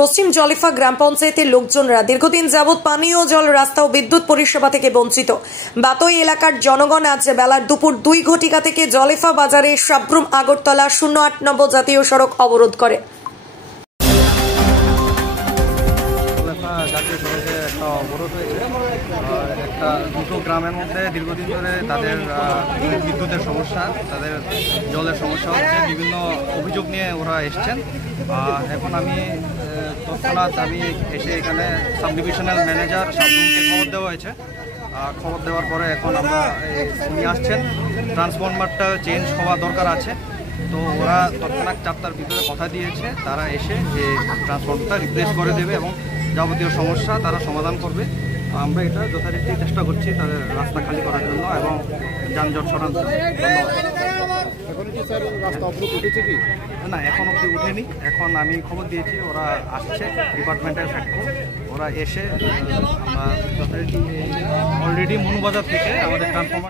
পশ্চিম জলেফা গ্রাম পঞ্চায়েতের লোকজনরা দীর্ঘদিন যাবৎ পানীয় জল, রাস্তা ও বিদ্যুৎ পরিষেবা থেকে বঞ্চিত। বাতই এলাকার জনগণ আজ বেলার দুপুর 2 ঘটিকা থেকে জলেফা বাজারে সাব্রুম আগরতলা 08 নম্বর জাতীয় সড়ক অবরোধ করে। জাতীয় সড়কে একটা অবরোধ হয়েছে। একটা দুটো গ্রামের মধ্যে দীর্ঘদিন ধরে তাদের বিদ্যুতের সমস্যা, তাদের জলের সমস্যা হচ্ছে, বিভিন্ন অভিযোগ নিয়ে ওরা এসছেন। এখন আমি তৎক্ষণাৎ এসে এখানে সাব ডিভিশনাল ম্যানেজার সাবরুমকে খবর দেওয়া হয়েছে। খবর দেওয়ার পরে এখন উনি আসছেন, ট্রান্সফরমারটা চেঞ্জ হওয়া দরকার আছে। তো ওরা তৎক্ষণাৎ 4টার ভিতরে কথা দিয়েছে, তারা এসে যে ট্রান্সফরমারটা রিপ্লেস করে দেবে এবং যাবতীয় সমস্যা তারা সমাধান করবে। আমরা এটা যথারীতি চেষ্টা করছি তাদের রাস্তা খালি করার জন্য এবং যানজট সরানোর জন্য। এখন কি স্যার রাস্তা অবরোধ উঠেছে কি? না, এখন অবধি উঠেনি। এখন আমি খবর দিয়েছি, ওরা আসছে, ডিপার্টমেন্টের ফ্যাক্টর ওরা এসে আমরা যথারীতি অলরেডি মনুবাজার থেকে আমাদের ট্রান্সফরমার